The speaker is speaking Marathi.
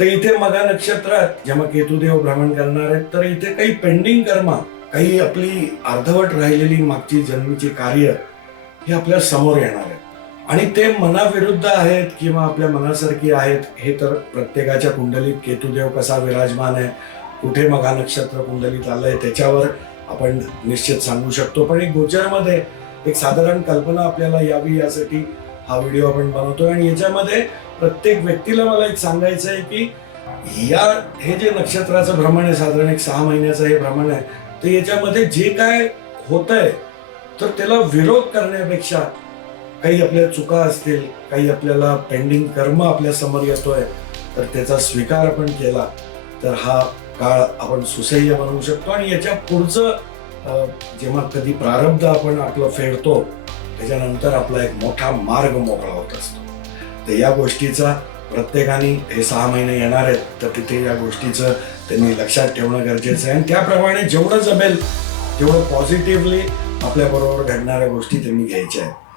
तर इथे मघा नक्षत्रात जेव्हा केतुदेव भ्रमण करणार आहेत तर इथे काही पेंडिंग कर्म, काही आपली अर्धवट राहिलेली मागची जन्मीची कार्य हे आपल्या समोर येणार आहेत आणि ते मनाविरुद्ध आहेत किंवा आपल्या मनासारखी आहेत हे तर प्रत्येकाच्या कुंडलीत केतुदेव कसा विराजमान आहे, कुठे मघा नक्षत्र कुंडलीत आलंय त्याच्यावर आपण निश्चित सांगू शकतो. पण एक गोचरमध्ये एक साधारण कल्पना आपल्याला यावी यासाठी हा व्हिडिओ आपण बनवतोय आणि याच्यामध्ये प्रत्येक व्यक्तीला मला एक सांगायचं आहे की हे जे नक्षत्राचं भ्रमण आहे, साधारण एक 6 महिन्याचं हे भ्रमण आहे, तर याच्यामध्ये जे काय होतंय तर त्याला विरोध करण्यापेक्षा काही आपल्या चुका असतील, काही आपल्याला पेंडिंग कर्म आपल्या समोर येतोय तर त्याचा स्वीकार आपण केला तर हा काळ आपण सुसह्य बनवू शकतो आणि याच्या पुढचं जेव्हा कधी प्रारब्ध आपण आपलं फेडतो त्याच्यानंतर आपला एक मोठा मार्ग मोकळा होत असतो. तर या गोष्टीचा प्रत्येकाने हे 6 महिने येणार आहेत तर तिथे या गोष्टीचं त्यांनी लक्षात ठेवणं गरजेचं आहे आणि त्याप्रमाणे जेवढं जमेल तेवढं पॉझिटिव्हली आपल्या बरोबर घडणाऱ्या गोष्टी त्यांनी घ्यायच्या आहेत.